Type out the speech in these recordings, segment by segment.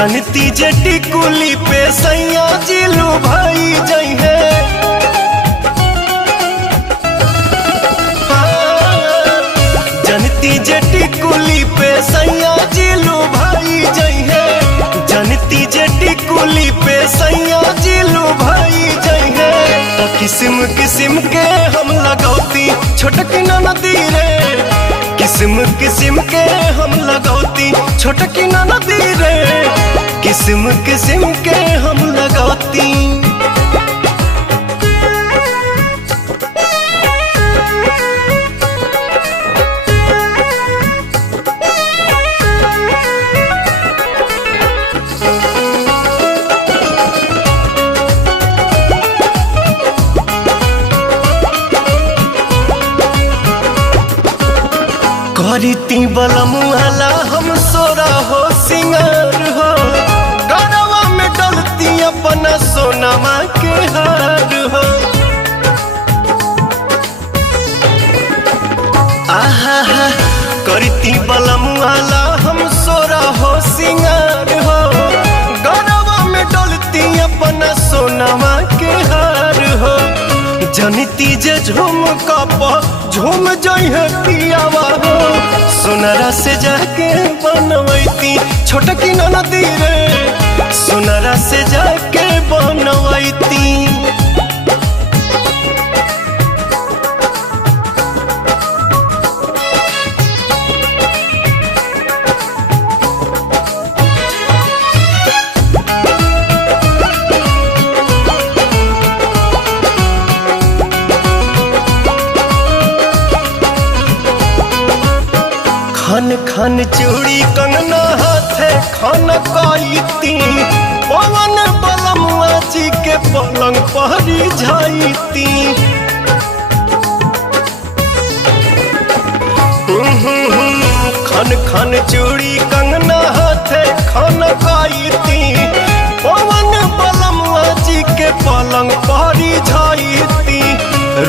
जनती जे टिकुली पे सैया जिलू भाई जई है। जनती जे टिकुली पे सैया जिलू भाई जई है। जनती जे टिकुली पे सैया जिलू भाई जई है। तो किस्म किस्म के हम लगौती छोटकी नदी रे। किस्म किस्म के हम लगौती छोटकी नदी रे। किस्म किस्म के हम लगौती। करती बलमुआला हम सोरा हो सिंगार हो। गरवा में डलती अपना सोनमा के हार हो। आहा करती बलमुआला हम सोरा हो सिंगार हो। गरवा में डलती अपना सोनमा के हार हो। जनती जे झूम कप झूम जई है पियावा हो। सोनरा से जाके बनवैती छोटकी नदी रे। सोनरा से जाके बनवैती। खन खन चूड़ी कंगना हाथे खन काईती। पवन बलमुआ जी के पलंग पहरी जाईती। खन खन चूड़ी कंगना हाथे खन काईती। पवन बलमुआ जी के पलंग पहरी जाईती।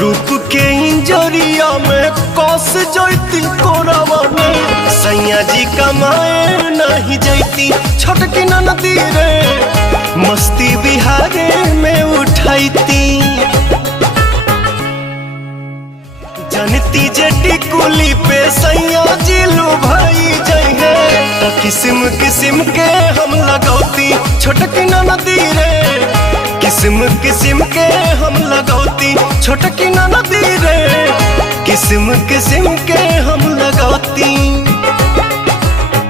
रूप के इंजरिया में कस जैती कोरावा में। सैया जी कमाए नहीं जैती छोटकी नदी रे। मस्ती बिहारे में उठाईती। जनती जे टिकुली पे सैया जिलू भाई जई है। तो किस्म किस्म के हम लगौती छोटकी नदी रे। किस्म किस्म के हम लगौती छोटकी नदी रे। किस्म किस्म के हम लगौती।